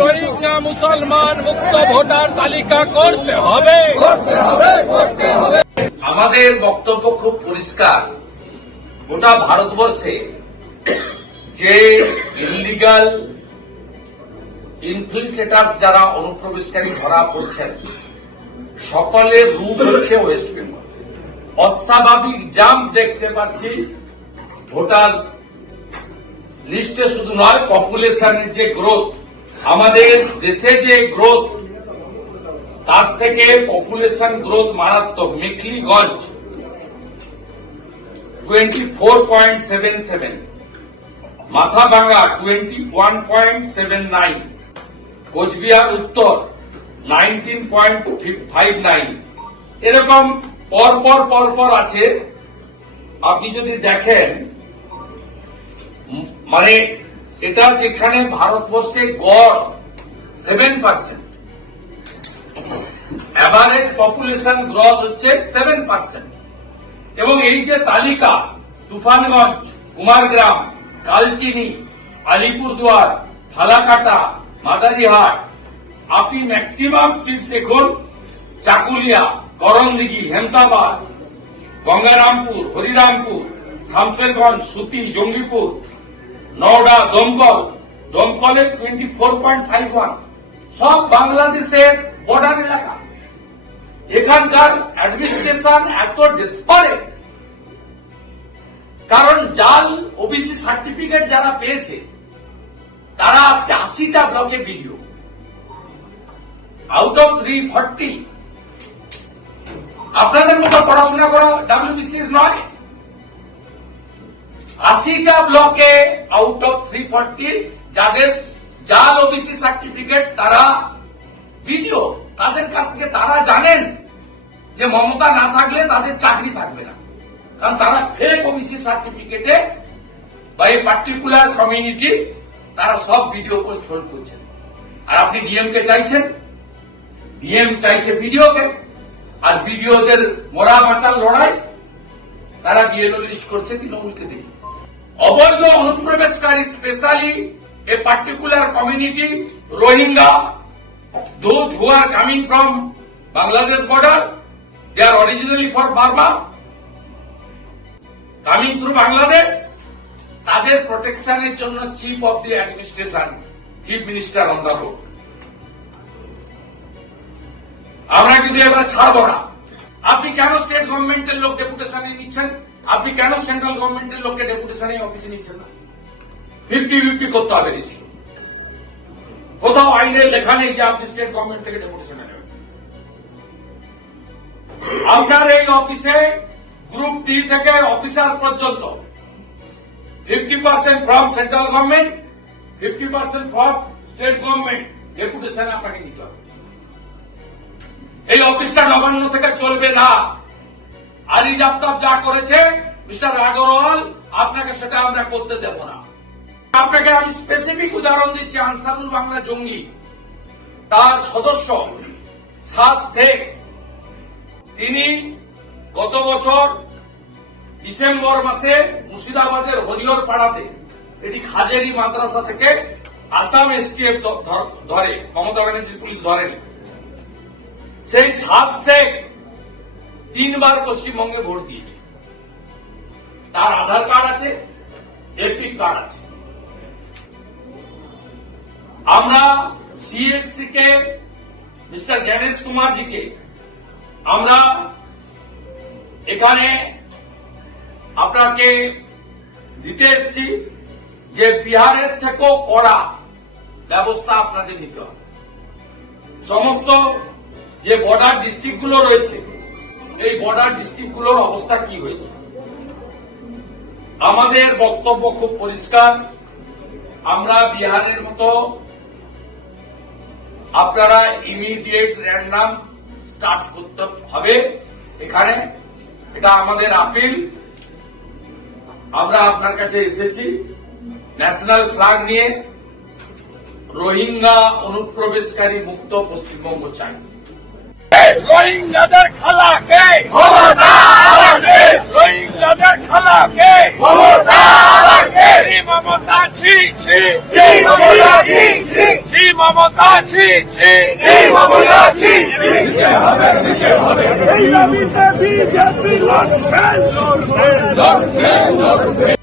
রোহিঙ্গা মুসলমান মুক্ত ভোটার তালিকা করতে হবে। আমাদের বক্তব্য খুব পরিষ্কার। গোটা ভারতবর্ষে যে ইলিগাল ইনফিল্ট্রেটার্স যারা অনুপ্রবেশকারী ধরা পড়ছেন সকলের রূপ হচ্ছে ওয়েস্ট বেঙ্গল অস্বাভাবিক জাম দেখতে পাচ্ছি। ভোটার লিস্টে শুধু নয় পপুলেশনের যে গ্রোথ আমাদের দেশে যে গ্রোথ তার থেকে পপুলেশন গ্রোথ মারাত্মক। Mekliganj twenty four point seven seven মাথা Mathabhanga twenty one point seven nine Coochbehar উত্তর নাইনটিন পয়েন্ট ফাইভ নাইন এরকম পরপর পরপর আছে। আপনি যদি দেখেন মানে এটা যেখানে ভারতবর্ষে গড় seven percent average population growth হচ্ছে সেভেন পার্সেন্ট এবং এই যে তালিকা, তুফানগঞ্জ, কুমারগ্রাম কালচিনি আলিপুরদুয়ার, ফালাকাটা, মাদারিহাট, আপনি ম্যাক্সিমাম সিট দেখুন, চাকুলিয়া করণদিঘি হেমতাবাদ, গঙ্গারামপুর, হরিরামপুর, শামসেরগঞ্জ, সুতি, Jangipur Nowda Domkal দমকলে twenty four point five one সব বাংলাদেশের বর্ডার এলাকা। এখানকার অ্যাডমিনিস্ট্রেশন এত ডিসপারেট কারণ জাল ওবিসি সার্টিফিকেট যারা পেয়েছে, তারা আজকে আশিটা ব্লকে video out of three forty আপনাদের মতো পড়াশোনা করা ডাব্লিউবিসিএস নয়। আশিটা ব্লকে আউট অফ থ্রি ফর্টি যাদের জাল ওবিসি সার্টিফিকেট তারা ভিডিও তাদের কাছ থেকে তারা জানেন যে মমতা না থাকলে তাদের চাকরি থাকবে না। কারণ তারা ফেক ওবিসি সার্টিফিকেটে বা এই পার্টিকুলার কমিউনিটি তারা সব ভিডিও পোস্ট হোল্ড করছেন আর আপনি ডিএম কে চাইছেন? ডিএম চাইছে ভিডিওকে আর ভিডিওদের মরা বাঁচার লড়াই, তারা বিএলও লিস্ট করছে, তৃণমূলকে দিয়ে অবৈধ অনুপ্রবেশকারী specially a particular community Rohingya those who are coming from Bangladesh border, they are originally for Burma, coming through Bangladesh, তাদের প্রোটেকশনের জন্য chief of the administration chief minister on the road আমরা কিন্তু এবার ছাড়বো না। আপনি কেন স্টেট গভর্নমেন্টের লোক ডেপুটেশনে নিচ্ছেন? আপনি কেন সেন্ট্রাল গভর্নমেন্টের লোককে ডেপুটেশনে অফিসে নিচ্ছেন না? ফিফটি ফিফটি করতে হবে রেশিও কোথাও আইনে লেখা নেই যে আপনি স্টেট গভর্নমেন্ট থেকে ডেপুটেশনে নেবেন। আপনার এই অফিসে গ্রুপ ডি থেকে অফিসার পর্যন্ত fifty percent from central government, fifty percent from state government. Deputation আপনাকে নিতে হবে। এই অফিসটা নবান্ন থেকে চলবে না। আলিজ আফতাব যা করেছে, মিস্টার আগরওয়াল, আপনাকে সেটা আমরা করতে দেব না। আপনাকে আমি স্পেসিফিক উদাহরণ দিচ্ছি, আনসারুল বাংলা জঙ্গি। তার সদস্য সাদ শেখ। তিনি গত বছর ডিসেম্বর মাসে মুর্শিদাবাদের হরিহর পাড়াতে, এটি খাজেরি মাদ্রাসা থেকে আসাম এসটিএফ ধরে, মমতা ব্যানার্জির পুলিশ ধরেনি। সেই সাদ শেখ তিনবার পশ্চিমবঙ্গে ভোট দিয়েছে। তার আধার কার্ড আছে এপিক কার্ড আছে। আমরা সিএসসি কে মিস্টার জ্ঞানেশ কুমারজিকে, আমরা এখানে আপনাকে দিতে এসছি যে বিহারের থেকেও কড়া ব্যবস্থা আপনাদের নিতে হবে। সমস্ত যে বর্ডার ডিস্ট্রিক্টগুলো রয়েছে এই বর্ডার ডিস্ট্রিক্টগুলোর অবস্থা কি হয়েছে? আমাদের বক্তব্য খুব পরিষ্কার। আমরা বিহারের মতো আপনারা ইমিডিয়েট র্যান্ডাম স্টার্ট করতে হবে এখানে। এটা আমাদের আপিল আমরা আপনার কাছে এসেছি। ন্যাশনাল ফ্ল্যাগ নিয়ে। রোহিঙ্গা অনুপ্রবেশকারী মুক্ত পশ্চিমবঙ্গ চাই। রোহিঙ্গাদের খালাকে রোহিঙ্গাদের খালাকে ছি মমতা ছি ছি। ছি মমতা ছি ছি। ছি মমতা ছি ছি। ছি মমতা ছি বিজেপি লড়ছে লড়বে লড়বে লড়বে